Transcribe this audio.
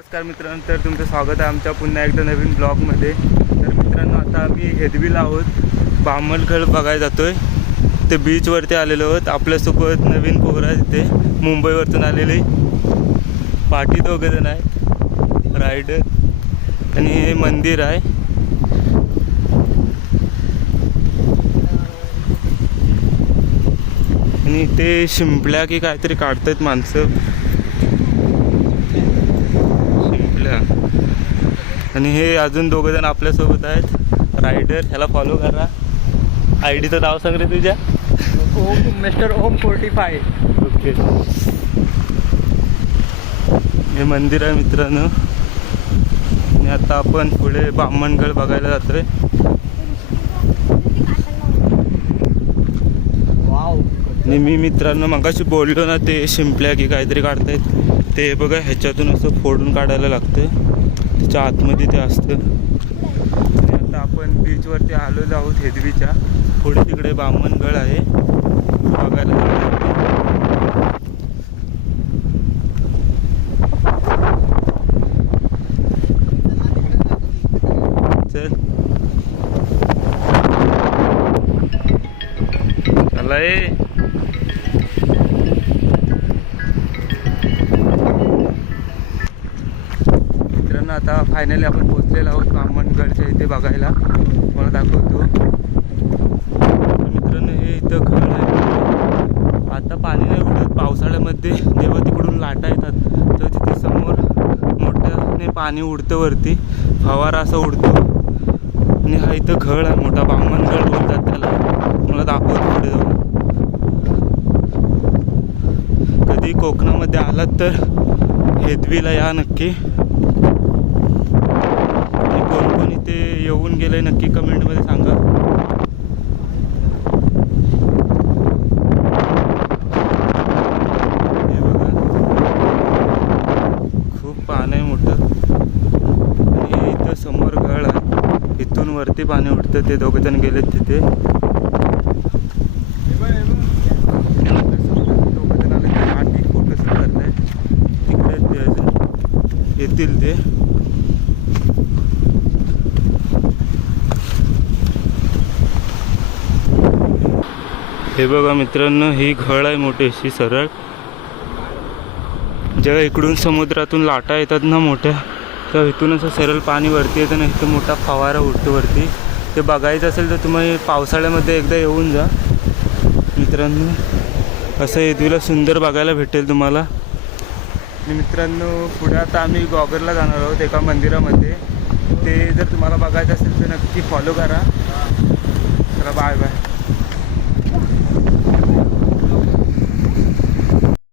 नमस्कार मित्रांनो, तर तुमचं स्वागत आहे आमच्या पुन्हा एकदा नवीन ब्लॉगमध्ये. तर मित्रांनो, आता आम्ही हेदवीला आहोत. बामणगड बघायला जातोय. ते बीचवरती आलेलो आहोत. आपल्यासोबत नवीन पोरं आहे तिथे मुंबईवरतून आलेले. पाठी दोघंजण आहेत, रायडर. आणि हे मंदिर आहे. आणि ते शिंपल्या की काहीतरी काढतात माणसं. आणि हे अजून दोघंजण आपल्यासोबत आहेत, रायडर. ह्याला फॉलो करा. आयडीचं नाव सांग रे तुझ्या. ओम मिस्टर ओम 45. ओके. हे मंदिर आहे मित्रांनो. आणि आता आपण पुढे बामणगड बघायला जातोय. वाव. आणि मी मित्रांनो मगाशी बोललो ना, ते शिंपल्या की काहीतरी काढतायत. ते बघा, ह्याच्यातून असं फोडून काढायला लागतं. त्याच्या आतमध्ये ते असतं. आणि आता आपण बीचवरती आलेलो आहोत हेदवीच्या. पुढे तिकडे बामणगड आहे बघायला. चल चला ये. मित्रांनो, आता फायनली आपण पोहोचलेलो आहोत बामणगडच्या इथे बघायला. मला दाखवतो. मित्रांनो, हे इथं घड आहे. आता पाणी नाही उडत. पावसाळ्यामध्ये जेव्हा तिकडून लाटा येतात तर तिथे समोर मोठ्याने पाणी उडतं वरती. फवारा असा उडतो. आणि हा इथं घड आहे मोठा, बामणगड बोलतात त्याला. मला दाखवतो पुढे जाऊन. कधी कोकणामध्ये आलात तर हेदवीला या नक्की. कोण कोण इथे येऊन गेले नक्की कमेंटमध्ये सांगा. हे बघा, खूप पाणी आहे मोठं. आणि इथं समोर घड आहे. इथून वरती पाणी उडतं. ते दोघंजण गेलेत तिथे. दोघंजण आले ते आधी फोकस करताय. तिकडे येतील ते. हे बघा मित्रांनो, ही घड आहे मोठी अशी सरळ. जेव्हा इकडून समुद्रातून लाटा येतात ना मोठ्या, तेव्हा इथून असं सरळ पाणी वरती येतं ना. इथं मोठा फवारा उडतो वरती. ते बघायचं असेल तर तुम्ही पावसाळ्यामध्ये एकदा येऊन जा मित्रांनो. असं हेदवीला सुंदर बघायला भेटेल तुम्हाला. आणि मित्रांनो, पुढे आता आम्ही गॉगरला जाणार आहोत एका मंदिरामध्ये. ते जर तुम्हाला बघायचं असेल तर नक्की फॉलो करा. चला, बाय बाय.